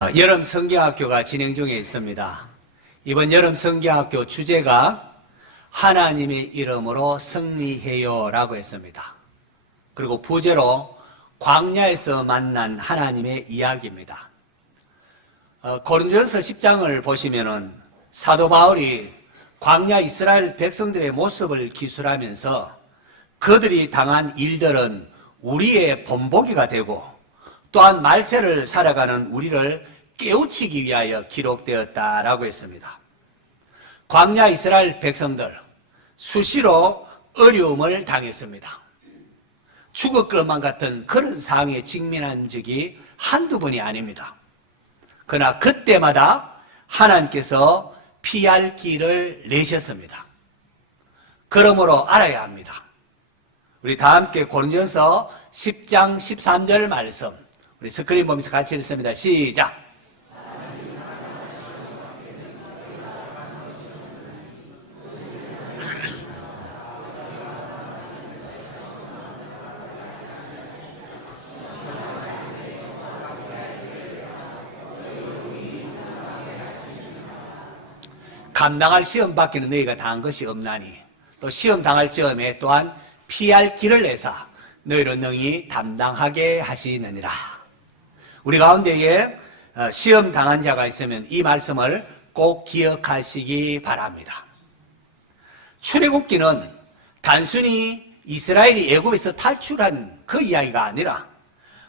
아, 여름 성경학교가 진행 중에 있습니다. 이번 여름 성경학교 주제가 하나님의 이름으로 승리해요 라고 했습니다. 그리고 부제로 광야에서 만난 하나님의 이야기입니다. 어, 고린도전서 10장을 보시면은 사도 바울이 광야 이스라엘 백성들의 모습을 기술하면서 그들이 당한 일들은 우리의 본보기가 되고 또한 말세를 살아가는 우리를 깨우치기 위하여 기록되었다라고 했습니다. 광야 이스라엘 백성들 수시로 어려움을 당했습니다. 죽을 것만 같은 그런 상황에 직면한 적이 한두 번이 아닙니다. 그러나 그때마다 하나님께서 피할 길을 내셨습니다. 그러므로 알아야 합니다. 우리 다 함께 고린전서 10장 13절 말씀 우리 스크린 보면서 같이 읽습니다. 시작. 감당할 시험 밖에는 너희가 당한 것이 없나니 또 시험 당할 점에 또한 피할 길을 내사 너희로 능히 담당하게 하시느니라. 우리 가운데에 어, 시험 당한 자가 있으면 이 말씀을 꼭 기억하시기 바랍니다. 출애굽기는 단순히 이스라엘이 애굽에서 탈출한 그 이야기가 아니라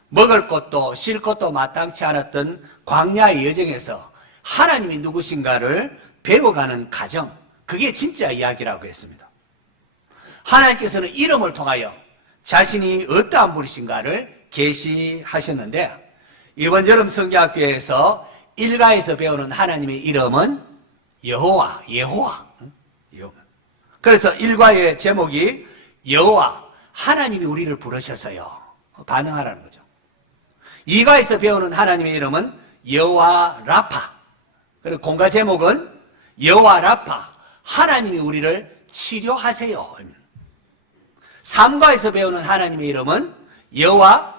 먹을 것도 쉴 것도 마땅치 않았던 광야의 여정에서 하나님이 누구신가를 배워가는 과정, 그게 진짜 이야기라고 했습니다. 하나님께서는 이름을 통하여 자신이 어떠한 분이신가를 계시하셨는데 이번 여름 성경학교에서 일가에서 배우는 하나님의 이름은 여호와, 예호와. 응? 여호와. 그래서 일과의 제목이 여호와, 하나님이 우리를 부르셔서요. 반응하라는 거죠. 이가에서 배우는 하나님의 이름은 여호와 라파. 그리고 공가 제목은 여호와 라파, 하나님이 우리를 치료하세요. 삼가에서 배우는 하나님의 이름은 여호와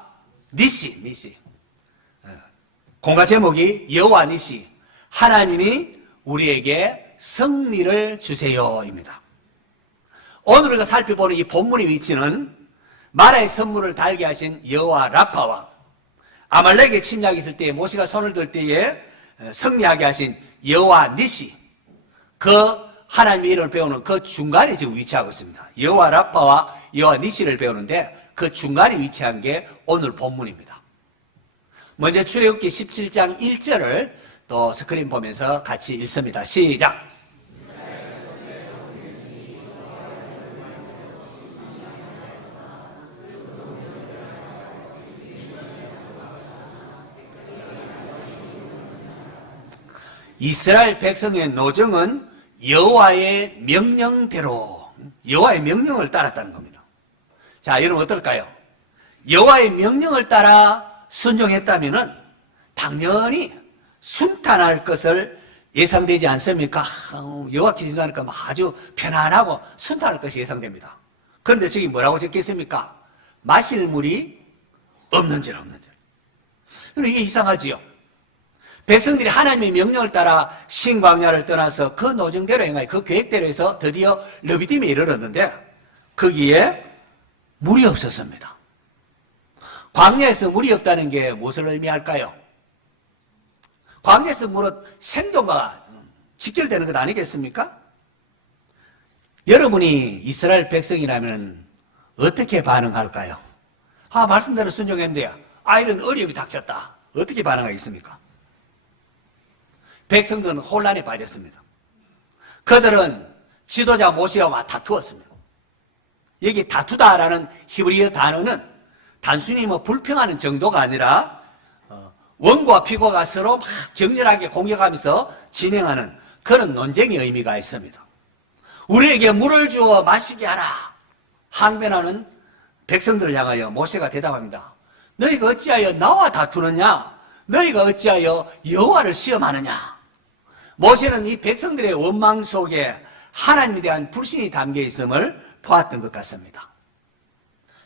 니시, 니시. 어, 공가 제목이 여호와 니시, 하나님이 우리에게 승리를 주세요입니다. 오늘 우리가 살펴보는 이 본문의 위치는 마라의 선물을 달게 하신 여호와 라파와 아말렉의 침략이 있을 때에 모세가 손을 들 때에 승리하게 하신 여호와 니시 그 하나님의 이름을 배우는 그 중간에 지금 위치하고 있습니다. 여호와 라파와 여호와 니시를 배우는데 그 중간에 위치한 게 오늘 본문입니다. 먼저 출애굽기 17장 1절을 또 스크린 보면서 같이 읽습니다. 시작. 이스라엘 백성의 노정은 여호와의 명령대로 여호와의 명령을 따랐다는 겁니다. 자, 여러분 어떨까요? 여호와의 명령을 따라 순종했다면은 당연히 순탄할 것을 예상되지 않습니까? 아, 여호와께 지나니까 아주 편안하고 순탄할 것이 예상됩니다. 그런데 저기 뭐라고 적겠습니까? 마실 물이 없는지 없는지. 이게 이상하지요. 백성들이 하나님의 명령을 따라 신광야를 떠나서 그 노정대로 행하여 그 계획대로 해서 드디어 러비딤에 이르렀는데 거기에 물이 없었습니다. 광야에서 물이 없다는 게 무엇을 의미할까요? 광야에서 물은 생존과 직결되는 것 아니겠습니까? 여러분이 이스라엘 백성이라면 어떻게 반응할까요? 아, 말씀대로 순종했는데, 아, 이런 어려움이 닥쳤다. 어떻게 반응하겠습니까? 백성들은 혼란에 빠졌습니다. 그들은 지도자 모세와 다투었습니다. 여기 다투다라는 히브리어 단어는 단순히 뭐 불평하는 정도가 아니라 어, 원과 피고가 서로 막 격렬하게 공격하면서 진행하는 그런 논쟁의 의미가 있습니다. 우리에게 물을 주어 마시게 하라. 항변하는 백성들을 향하여 모세가 대답합니다. 너희가 어찌하여 나와 다투느냐? 너희가 어찌하여 여호와를 시험하느냐? 모세는 이 백성들의 원망 속에 하나님에 대한 불신이 담겨 있음을 보았던 것 같습니다.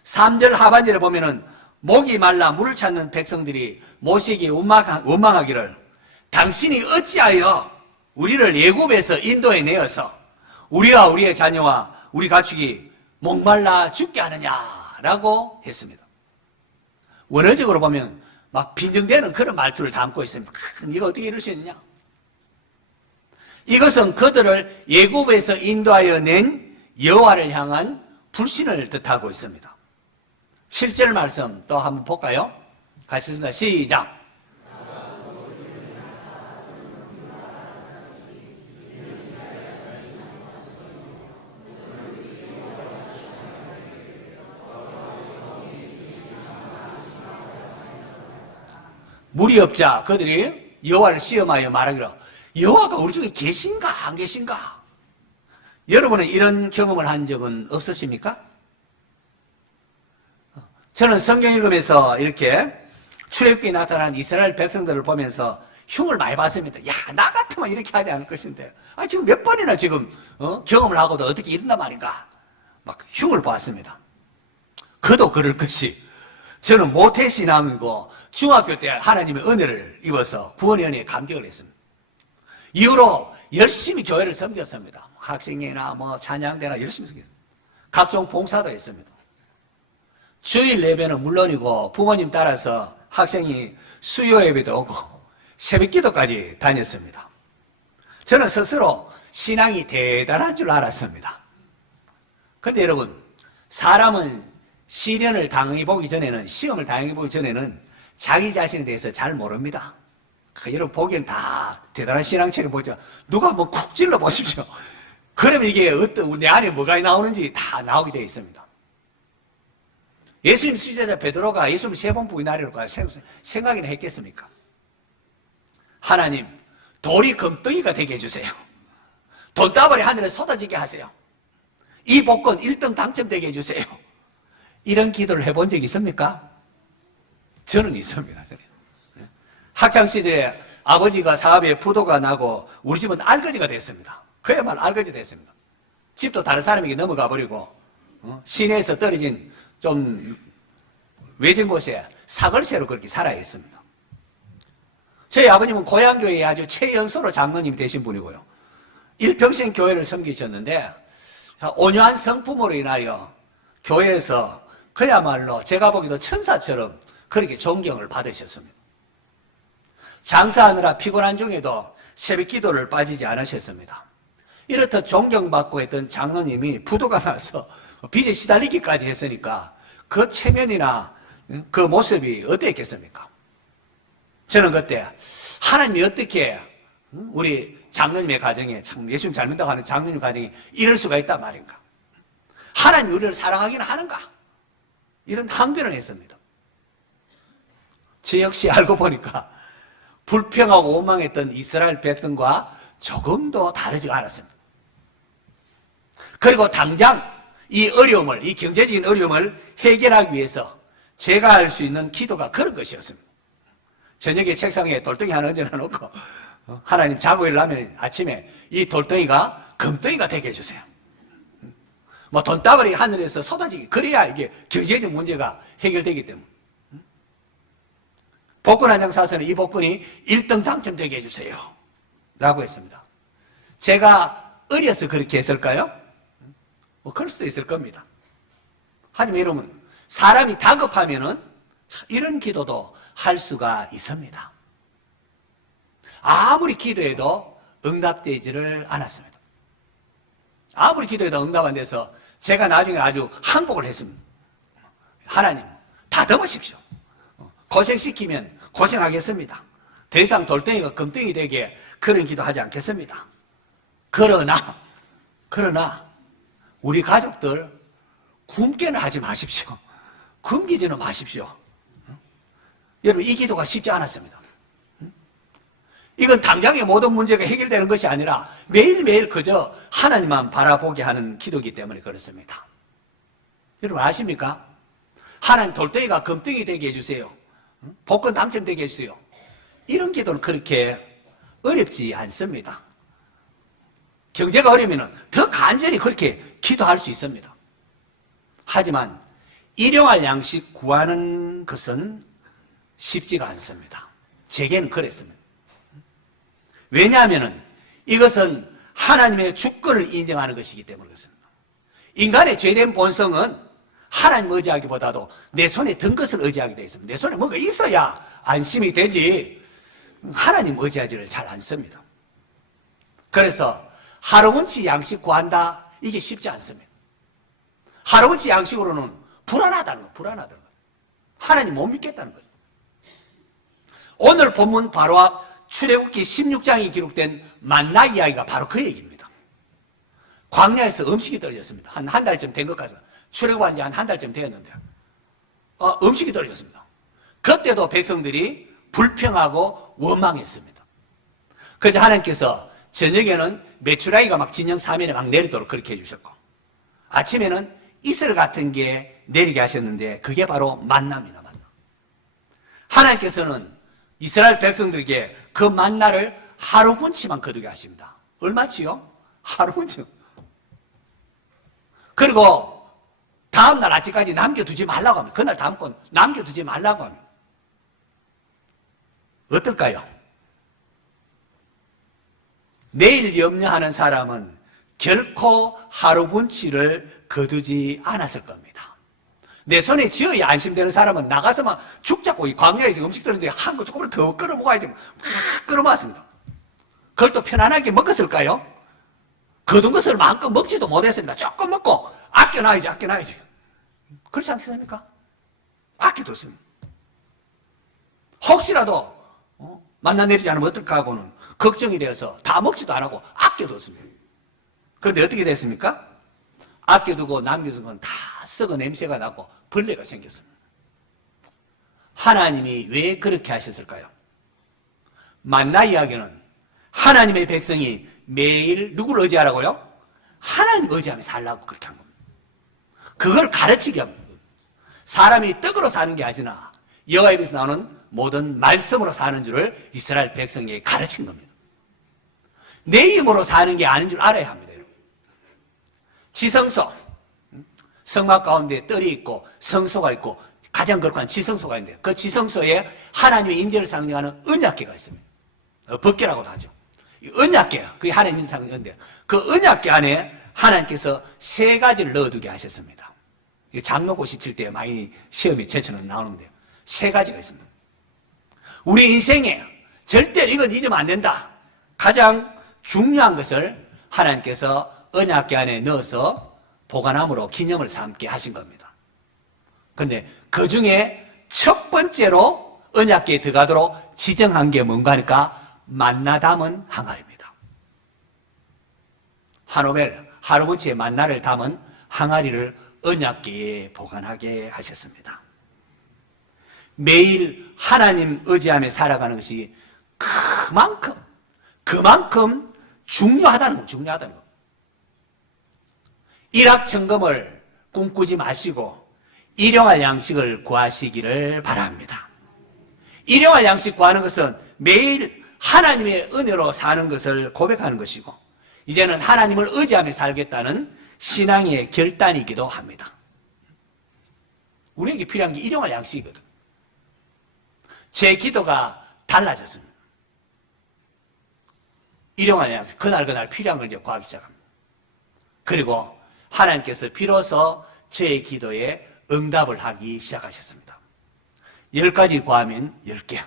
3절 하반절에 보면은 목이 말라 물을 찾는 백성들이 모시기 원망하- 원망하 기를 당신이 어찌하여 우리를 예굽에서 인도에 내어서 우리와 우리의 자녀와 우리 가축이 목말라 죽게 하느냐라고 했습니다. 원어적으로 보면 막 빈정대는 그런 말투를 담고 있습니다. 아, 네가 어떻게 이럴 수 있느냐? 이것은 그들을 예굽에서 인도하여 낸 여호와를 향한 불신을 뜻하고 있습니다. 7절 말씀 또 한번 볼까요? 같이 읽습니다. 시작. 물이 없자 그들이 여호와를 시험하여 말하기로 여호와가 우리 중에 계신가 안 계신가? 여러분은 이런 경험을 한 적은 없으십니까? 저는 성경 읽으면서 이렇게 출애굽기에 나타난 이스라엘 백성들을 보면서 흉을 많이 봤습니다. 야, 나 같으면 이렇게 하지 않을 것인데. 아, 지금 몇 번이나 지금 어? 경험을 하고도 어떻게 이른단 말인가? 막 흉을 보았습니다. 그도 그럴 것이 저는 모태신앙이고 중학교 때 하나님의 은혜를 입어서 구원의 은혜에 감격을 했습니다. 이후로 열심히 교회를 섬겼습니다. 학생회나 뭐 찬양대나 열심히 섬겼습니다. 각종 봉사도 했습니다. 주일 예배는 물론이고 부모님 따라서 학생이 수요 예배도 오고 새벽 기도까지 다녔습니다. 저는 스스로 신앙이 대단한 줄 알았습니다. 그런데 여러분, 사람은 시련을 당해 보기 전에는, 시험을 당해 보기 전에는 자기 자신에 대해서 잘 모릅니다. 그 여러분 보기엔 다 대단한 신앙책을 보죠. 누가 한번 쿡 찔러 보십시오. 그러면 이게 어떤, 내 안에 뭐가 나오는지 다 나오게 되어 있습니다. 예수님 수제자 베드로가 예수님 세 번 부인하려고 생각이나 했겠습니까? 하나님, 돌이 금덩이가 되게 해주세요. 돈다발이 하늘에 쏟아지게 하세요. 이 복권 1등 당첨되게 해주세요. 이런 기도를 해본 적 있습니까? 저는 있습니다. 학창 시절에 아버지가 사업에 부도가 나고 우리 집은 알거지가 됐습니다. 그야말로 알거지 됐습니다. 집도 다른 사람에게 넘어가 버리고 어? 시내에서 떨어진 좀 외진 곳에 사글세로 그렇게 살아야 했습니다. 저희 아버님은 고향교회에 아주 최연소로 장로님 되신 분이고요. 일평생 교회를 섬기셨는데 온유한 성품으로 인하여 교회에서 그야말로 제가 보기도 천사처럼 그렇게 존경을 받으셨습니다. 장사하느라 피곤한 중에도 새벽 기도를 빠지지 않으셨습니다. 이렇듯 존경받고 했던 장로님이 부도가 나서 빚에 시달리기까지 했으니까 그 체면이나 그 모습이 어땠겠습니까? 저는 그때 하나님이 어떻게 우리 장로님의 가정에 참 예수님 잘 믿다고 하는 장로님 가정이 이럴 수가 있단 말인가? 하나님 우리를 사랑하기는 하는가? 이런 항변을 했습니다. 저 역시 알고 보니까 불평하고 원망했던 이스라엘 백성과 조금도 다르지가 않았습니다. 그리고 당장 이 어려움을, 이 경제적인 어려움을 해결하기 위해서 제가 할 수 있는 기도가 그런 것이었습니다. 저녁에 책상에 돌덩이 하나 얹어 놓고 어, 하나님 자고 일어나면 아침에 이 돌덩이가 금덩이가 되게 해주세요. 뭐 돈다발이 하늘에서 쏟아지기 그래야 이게 경제적 문제가 해결되기 때문에 복권 한장 사서는 이 복권이 1등 당첨되게 해주세요. 라고 했습니다. 제가 어려서 그렇게 했을까요? 뭐 그럴 수도 있을 겁니다. 하지만 여러분 사람이 다급하면은 이런 기도도 할 수가 있습니다. 아무리 기도해도 응답되지를 않았습니다. 아무리 기도해도 응답 안 돼서 제가 나중에 아주 항복을 했습니다. 하나님, 다듬으십시오. 고생시키면 고생하겠습니다. 더 이상 돌덩이가 금덩이 되게 그런 기도하지 않겠습니다. 그러나, 그러나, 우리 가족들 굶게는 하지 마십시오. 굶기지는 마십시오. 여러분, 이 기도가 쉽지 않았습니다. 이건 당장의 모든 문제가 해결되는 것이 아니라 매일매일 그저 하나님만 바라보게 하는 기도이기 때문에 그렇습니다. 여러분 아십니까? 하나님 돌덩이가 금덩이 되게 해주세요. 복권 당첨되게 해주세요. 이런 기도는 그렇게 어렵지 않습니다. 경제가 어려우면 더 간절히 그렇게 기도할 수 있습니다. 하지만 일용할 양식 구하는 것은 쉽지가 않습니다. 제게는 그랬습니다. 왜냐하면 이것은 하나님의 주권을 인정하는 것이기 때문에 그렇습니다. 인간의 죄된 본성은 하나님 의지하기보다도 내 손에 든 것을 의지하게 되어 있습니다. 내 손에 뭔가 있어야 안심이 되지 하나님 의지하지를 잘 안 씁니다. 그래서 하루문치 양식 구한다 이게 쉽지 않습니다. 하루문치 양식으로는 불안하다는 거, 불안하다는 거. 하나님 못 믿겠다는 거죠. 오늘 본문 바로 앞 출애굽기 16장이 기록된 만나 이야기가 바로 그 얘기입니다. 광야에서 음식이 떨어졌습니다. 한 한 달쯤 된 것 같아요. 출애굽한 지 한 한 달쯤 되었는데 어, 음식이 떨어졌습니다. 그때도 백성들이 불평하고 원망했습니다. 그래서 하나님께서 저녁에는 메추라기가 막 진영 사면에 막 내리도록 그렇게 해주셨고 아침에는 이슬 같은 게 내리게 하셨는데 그게 바로 만나입니다. 만나. 하나님께서는 이스라엘 백성들에게 그 만나를 하루분치만 거두게 하십니다. 얼마치요? 하루분치. 그리고 다음날 아침까지 남겨두지 말라고 합니다. 그날 다음 건 남겨두지 말라고 합니다. 어떨까요? 내일 염려하는 사람은 결코 하루분치를 거두지 않았을 겁니다. 내 손에 쥐어야 안심되는 사람은 나가서만 죽 잡고 이 광야에 음식 들었는데 한 거 조금 더 끌어 먹어야지 막 끌어 모았습니다. 그걸 또 편안하게 먹었을까요? 거둔 것을 마음껏 먹지도 못했습니다. 조금 먹고 아껴놔야지 아껴놔야지. 그렇지 않겠습니까? 아껴뒀습니다. 혹시라도 어? 만나 내리지 않으면 어떨까 하고는 걱정이 되어서 다 먹지도 안 하고 아껴뒀습니다. 그런데 어떻게 됐습니까? 아껴두고 남겨둔 건 다 썩어 냄새가 나고 벌레가 생겼습니다. 하나님이 왜 그렇게 하셨을까요? 만나 이야기는 하나님의 백성이 매일 누구를 의지하라고요? 하나님 의지하며 살라고 그렇게 한 겁니다. 그걸 가르치게 합니다. 사람이 떡으로 사는 게 아니라 여호와 입에서 나오는 모든 말씀으로 사는 줄을 이스라엘 백성에게 가르친 겁니다. 내 힘으로 사는 게 아닌 줄 알아야 합니다. 지성소 성막 가운데 뜰이 있고 성소가 있고 가장 거룩한 지성소가 있는데 그 지성소에 하나님의 임재를 상징하는 언약궤가 있습니다. 어, 법궤라고도 하죠. 이 언약궤, 그게 하나님의 상징인데 그 언약궤 안에 하나님께서 세 가지를 넣어두게 하셨습니다. 이 장로고시 칠 때 많이 시험이 제처럼 나오는데 세 가지가 있습니다. 우리 인생에 절대 이건 잊으면 안 된다. 가장 중요한 것을 하나님께서 언약궤 안에 넣어서 보관함으로 기념을 삼게 하신 겁니다. 그런데 그 중에 첫 번째로 언약궤에 들어가도록 지정한 게 뭔가 하니까 만나 담은 항아리입니다. 한오멜 하루문치의 만나를 담은 항아리를 언약궤에 보관하게 하셨습니다. 매일 하나님 의지하며 살아가는 것이 그만큼 그만큼 중요하다는 거, 중요하다는 거. 일확천금을 꿈꾸지 마시고 일용할 양식을 구하시기를 바랍니다. 일용할 양식 구하는 것은 매일 하나님의 은혜로 사는 것을 고백하는 것이고 이제는 하나님을 의지하며 살겠다는 신앙의 결단이기도 합니다. 우리에게 필요한 게 일용할 양식이거든. 제 기도가 달라졌습니다. 양식, 그날 그날 필요한 걸 이제 구하기 시작합니다. 그리고 하나님께서 비로소 제 기도에 응답을 하기 시작하셨습니다. 열 가지 구하면 열 개,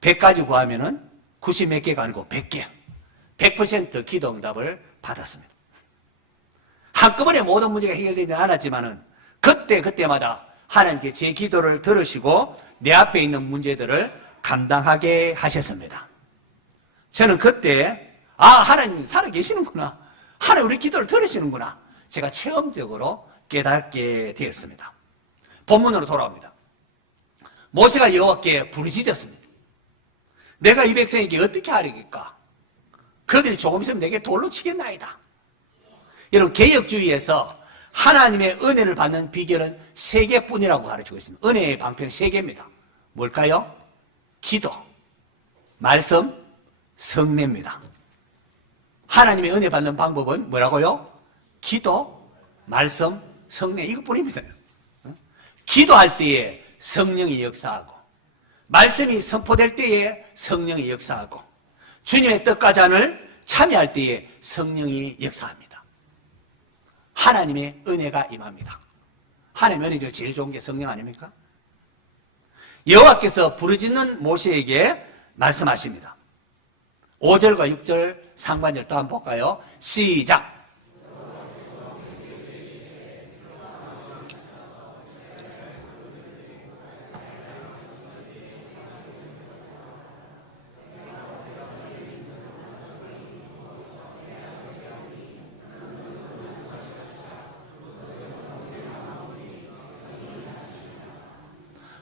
백 가지 구하면은 90몇 개가 아니고 100개, 100% 기도 응답을 받았습니다. 한꺼번에 모든 문제가 해결되지 않았지만은 그때 그때마다 하나님께 제 기도를 들으시고 내 앞에 있는 문제들을 감당하게 하셨습니다. 저는 그때 아 하나님 살아 계시는구나. 하나님 우리 기도를 들으시는구나. 제가 체험적으로 깨닫게 되었습니다. 본문으로 돌아옵니다. 모세가 여호와께 부르짖었습니다. 내가 이 백성에게 어떻게 하리까? 그들이 조금 있으면 내게 돌로 치겠나이다. 여러분 개혁주의에서 하나님의 은혜를 받는 비결은 세 개뿐이라고 가르치고 있습니다. 은혜의 방편은 세 개입니다. 뭘까요? 기도, 말씀, 성례입니다. 하나님의 은혜 받는 방법은 뭐라고요? 기도, 말씀, 성례 이것뿐입니다. 기도할 때에 성령이 역사하고 말씀이 선포될 때에 성령이 역사하고 주님의 떡과 잔을 참여할 때에 성령이 역사합니다. 하나님의 은혜가 임합니다. 하나님의 은혜 중 제일 좋은 게 성령 아닙니까? 여호와께서 부르짖는 모세에게 말씀하십니다. 5절과 6절 상반절 또 한번 볼까요? 시작.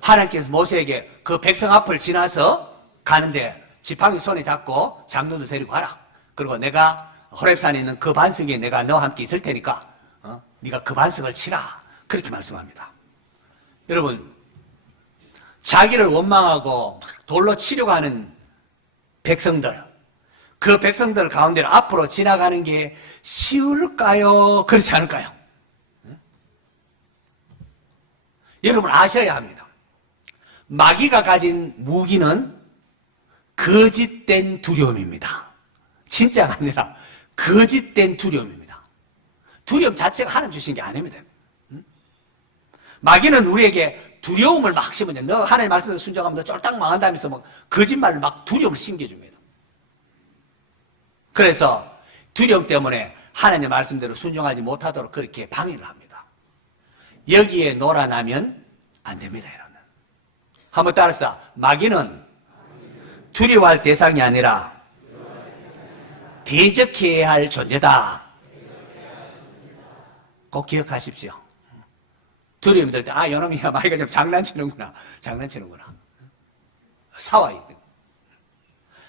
하나님께서 모세에게 그 백성 앞을 지나서 가는데 지팡이 손에 잡고 장로들 데리고 가라. 그리고 내가 호랩산에 있는 그 반석에 내가 너와 함께 있을 테니까 어? 네가 그 반석을 치라. 그렇게 말씀합니다. 여러분 자기를 원망하고 막 돌로 치려고 하는 백성들 그 백성들 가운데를 앞으로 지나가는 게 쉬울까요? 그렇지 않을까요? 응? 여러분 아셔야 합니다. 마귀가 가진 무기는 거짓된 두려움입니다. 진짜가 아니라 거짓된 두려움입니다. 두려움 자체가 하나님 주신 게 아닙니다. 음? 마귀는 우리에게 두려움을 막 심어줘. 너 하나님 말씀에 순종하면 너 쫄딱 망한다면서 막 거짓말을 막 두려움을 심겨줍니다. 그래서 두려움 때문에 하나님 말씀대로 순종하지 못하도록 그렇게 방해를 합니다. 여기에 놀아나면 안 됩니다, 여러분. 한번 따라합시다. 마귀는 두려워할 대상이 아니라 대적해야 할 존재다. 꼭 기억하십시오. 두려움이 들 때, 아, 요놈이야, 마귀가 좀 장난치는구나. 장난치는구나. 사와야 돼.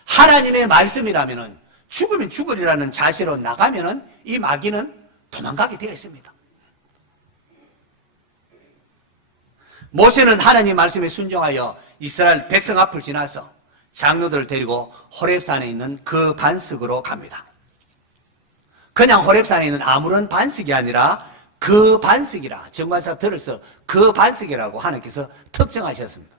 하나님의 말씀이라면은 죽으면 죽으리라는 자세로 나가면은 이 마귀는 도망가게 되어 있습니다. 모세는 하나님 말씀에 순종하여 이스라엘 백성 앞을 지나서 장로들을 데리고 호렙산에 있는 그 반석으로 갑니다. 그냥 호렙산에 있는 아무런 반석이 아니라 그 반석이라 정관사 들어서 그 반석이라고 하나님께서 특정하셨습니다.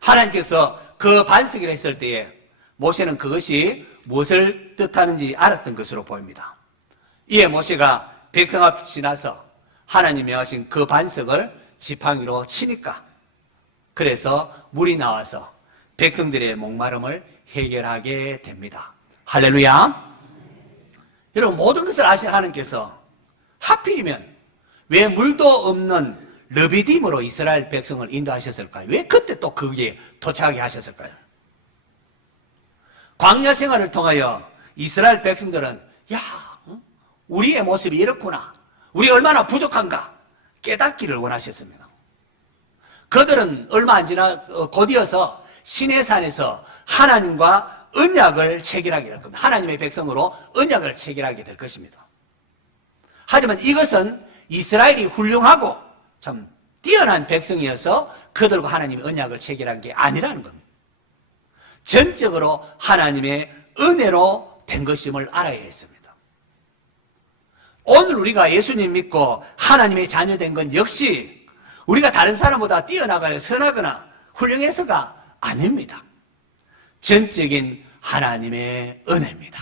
하나님께서 그 반석이라 했을 때에 모세는 그것이 무엇을 뜻하는지 알았던 것으로 보입니다. 이에 모세가 백성 앞에 지나서 하나님이 하신 그 반석을 지팡이로 치니까 그래서 물이 나와서 백성들의 목마름을 해결하게 됩니다. 할렐루야. 여러분 모든 것을 아신 하나님께서 하필이면 왜 물도 없는 르비딤으로 이스라엘 백성을 인도하셨을까요? 왜 그때 또 거기에 도착하게 하셨을까요? 광야 생활을 통하여 이스라엘 백성들은 야 우리의 모습이 이렇구나 우리 얼마나 부족한가 깨닫기를 원하셨습니다. 그들은 얼마 안 지나 어, 곧이어서 시내산에서 하나님과 언약을 체결하게 될 겁니다. 하나님의 백성으로 언약을 체결하게 될 것입니다. 하지만 이것은 이스라엘이 훌륭하고 참 뛰어난 백성이어서 그들과 하나님의 언약을 체결한 게 아니라는 겁니다. 전적으로 하나님의 은혜로 된 것임을 알아야 했습니다. 오늘 우리가 예수님 믿고 하나님의 자녀 된 건 역시 우리가 다른 사람보다 뛰어나가야 선하거나 훌륭해서가 아닙니다. 전적인 하나님의 은혜입니다.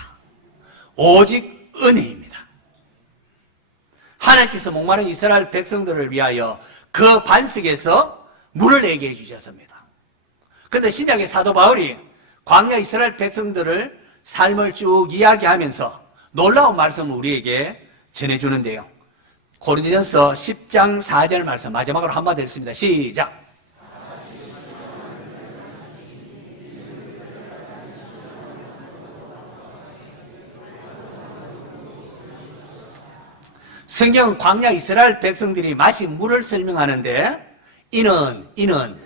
오직 은혜입니다. 하나님께서 목마른 이스라엘 백성들을 위하여 그 반석에서 물을 내게 해주셨습니다. 근데 신약의 사도 바울이 광야 이스라엘 백성들을 삶을 쭉 이야기하면서 놀라운 말씀을 우리에게 전해주는데요. 고린도전서 10장 4절 말씀 마지막으로 한마디 읽습니다. 시작. 성경 광야 이스라엘 백성들이 마신 물을 설명하는데 이는 이는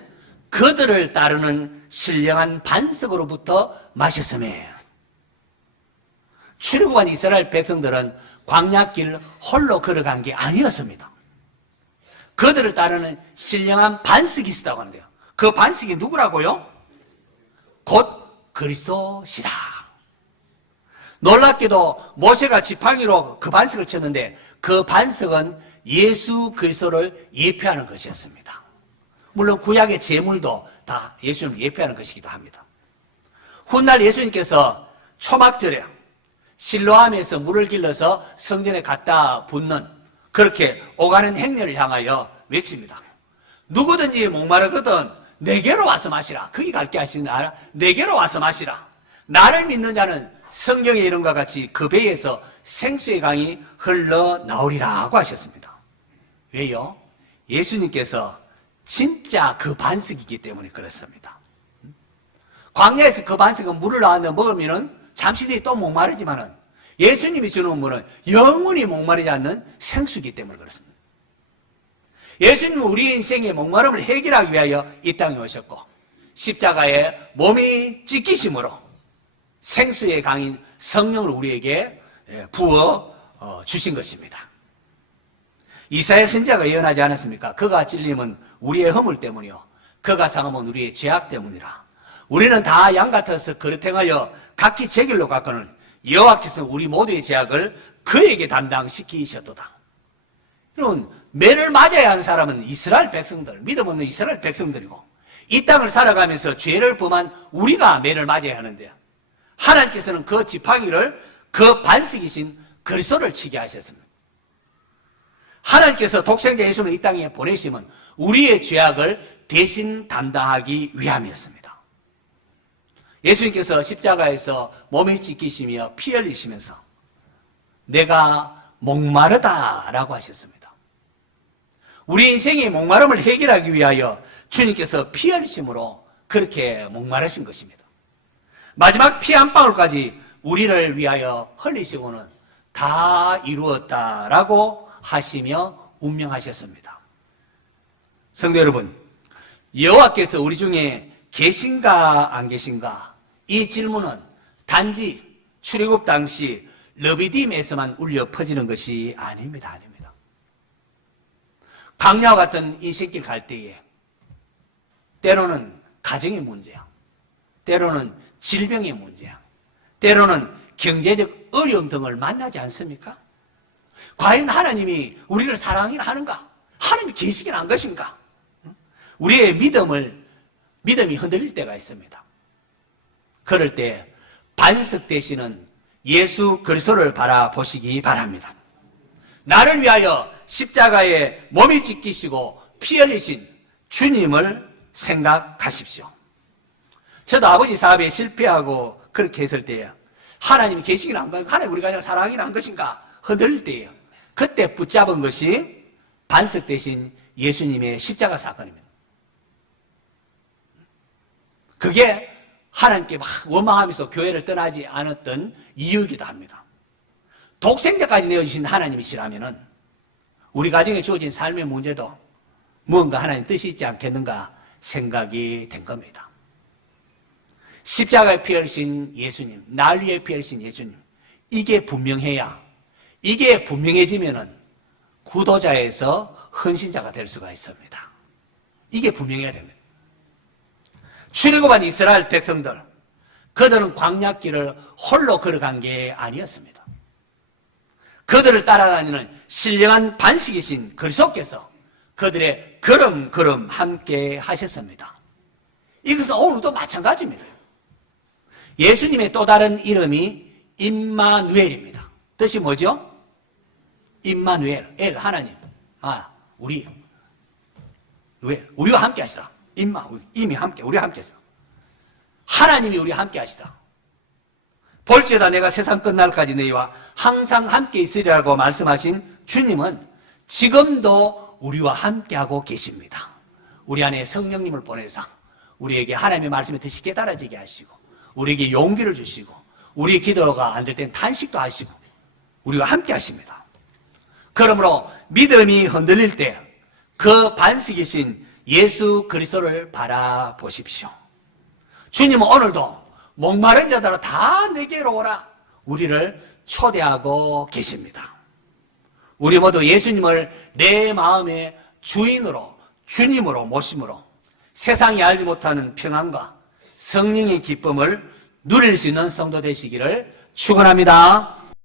그들을 따르는 신령한 반석으로부터 마셨음에 출애굽한 이스라엘 백성들은 광야길 홀로 걸어간 게 아니었습니다. 그들을 따르는 신령한 반석이 있었다고 하는데요. 그 반석이 누구라고요? 곧 그리스도시라. 놀랍게도 모세가 지팡이로 그 반석을 쳤는데 그 반석은 예수 그리스도를 예표하는 것이었습니다. 물론 구약의 제물도 다 예수님을 예표하는 것이기도 합니다. 훗날 예수님께서 초막절에 실로암에서 물을 길러서 성전에 갖다 붓는 그렇게 오가는 행렬을 향하여 외칩니다. 누구든지 목마르거든 내게로 와서 마시라. 거기 갈게 하시는 알아? 내게로 와서 마시라. 나를 믿는 자는 성경의 이름과 같이 그 배에서 생수의 강이 흘러나오리라고 하셨습니다. 왜요? 예수님께서 진짜 그 반석이기 때문에 그렇습니다. 광야에서 그 반석은 물을 나왔는데 먹으면은 잠시 뒤에 또 목마르지만은 예수님이 주는 물은 영원히 목마르지 않는 생수이기 때문에 그렇습니다. 예수님은 우리 인생의 목마름을 해결하기 위하여 이 땅에 오셨고 십자가에 몸이 찢기심으로 생수의 강인 성령을 우리에게 예, 부어 어, 주신 것입니다. 이사야 선지자가 예언하지 않았습니까? 그가 찔림은 우리의 허물 때문이요. 그가 상함은 우리의 죄악 때문이라. 우리는 다 양 같아서 그릇 행하여 각기 제 길로 갔거늘 여호와께서 우리 모두의 죄악을 그에게 담당시키셨도다. 여러분, 매를 맞아야 하는 사람은 이스라엘 백성들, 믿음 없는 이스라엘 백성들이고, 이 땅을 살아가면서 죄를 범한 우리가 매를 맞아야 하는데, 하나님께서는 그 지팡이를 그 반석이신 그리스도를 치게 하셨습니다. 하나님께서 독생자 예수를 이 땅에 보내심은 우리의 죄악을 대신 담당하기 위함이었습니다. 예수님께서 십자가에서 몸에 찢기시며 피 흘리시면서 내가 목마르다라고 하셨습니다. 우리 인생의 목마름을 해결하기 위하여 주님께서 피 흘리심으로 그렇게 목마르신 것입니다. 마지막 피 한 방울까지 우리를 위하여 흘리시고는 다 이루었다라고 하시며 운명하셨습니다. 성도 여러분, 여호와께서 우리 중에 계신가 안 계신가? 이 질문은 단지 출애굽 당시 러비딤에서만 울려 퍼지는 것이 아닙니다. 아닙니다. 강야와 같은 인생길 갈 때에 때로는 가정의 문제야. 때로는 질병의 문제야. 때로는 경제적 어려움 등을 만나지 않습니까? 과연 하나님이 우리를 사랑이라 하는가? 하나님이 계시긴 한 것인가? 우리의 믿음을, 믿음이 흔들릴 때가 있습니다. 그럴 때 반석 되시는 예수 그리스도를 바라보시기 바랍니다. 나를 위하여 십자가에 몸이 찢기시고 피 흘리신 주님을 생각하십시오. 저도 아버지 사업에 실패하고 그렇게 했을 때에 하나님이 계시긴 한 것, 하나님 우리가 사랑이긴 한 것인가 흔들릴 때예요. 그때 붙잡은 것이 반석 대신 예수님의 십자가 사건입니다. 그게 하나님께 막 원망하면서 교회를 떠나지 않았던 이유이기도 합니다. 독생자까지 내어주신 하나님이시라면은 우리 가정에 주어진 삶의 문제도 무언가 하나님 뜻이 있지 않겠는가 생각이 된 겁니다. 십자가에 피 흘리신 예수님, 날 위해 피 흘리신 예수님, 이게 분명해야, 이게 분명해지면은 구도자에서 헌신자가 될 수가 있습니다. 이게 분명해야 됩니다. 출애굽한 이스라엘 백성들, 그들은 광야길을 홀로 걸어간 게 아니었습니다. 그들을 따라다니는 신령한 반식이신 그리스도께서 그들의 걸음걸음 함께 하셨습니다. 이것은 오늘도 마찬가지입니다. 예수님의 또 다른 이름이 임마누엘입니다. 뜻이 뭐죠? 임마누엘, 엘 하나님. 아, 우리 누엘, 우리와 함께 하시다. 임마, 이미 함께, 우리와 함께 했어. 하나님이 우리와 함께 하시다. 볼지어다 내가 세상 끝날까지 너희와 항상 함께 있으리라고 말씀하신 주님은 지금도 우리와 함께하고 계십니다. 우리 안에 성령님을 보내서 우리에게 하나님의 더 쉽게 따라지게 하시고 우리에게 용기를 주시고 우리의 기도가 안 될 땐 탄식도 하시고 우리와 함께 하십니다. 그러므로 믿음이 흔들릴 때 그 반석이신 예수 그리스도를 바라보십시오. 주님은 오늘도 목마른 자들아 다 내게로 오라 우리를 초대하고 계십니다. 우리 모두 예수님을 내 마음의 주인으로 주님으로 모심으로 세상이 알지 못하는 평안과 성령의 기쁨을 누릴 수 있는 성도 되시기를 축원합니다.